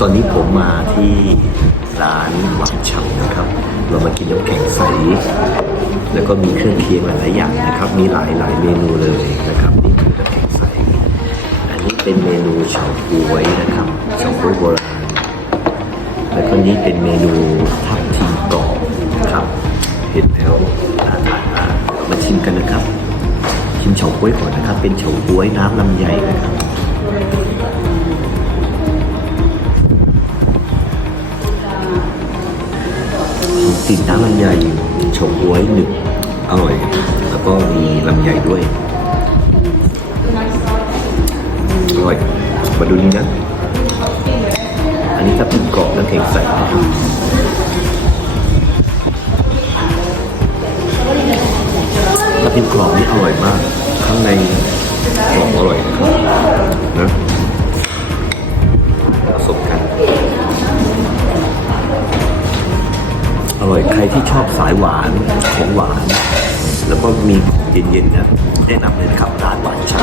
ตอนนี้ผมมาที่ร้านหวานฉ่ำนะครับ เรามากินน้ำแข็งใส แล้วก็มีเครื่องเคียงหลายอย่างนะครับ มีหลายหลายเมนูเลยนะครับ นี่คือน้ำแข็งใส อันนี้เป็นเมนูเฉาก๊วยนะครับเฉาก๊วยโบราณ แล้วก็นี้เป็นเมนูทับทิมกรอบครับ เห็นแล้วน่าทานมากมาชิมกันนะครับ ชิมเฉาก๊วยก่อนนะครับ เป็นเฉาก๊วยน้ำลำไยนะครับ ติดน้ำลำไยเฉาก๊วยหนึบอร่อย แล้วก็มีลำไยด้วยอร่อยมาดูนี้นะ อันนี้ถ้าเป็นกรอบน้ำแข็งใสนะครับถ้าเป็นกรอบนี่อร่อยมาก ข้างในกรอบอร่อยนะครับ ใครที่ชอบสายหวานของหวาน แล้วก็มีของเย็นๆนะแนะนำเลยนะครับร้านหวานช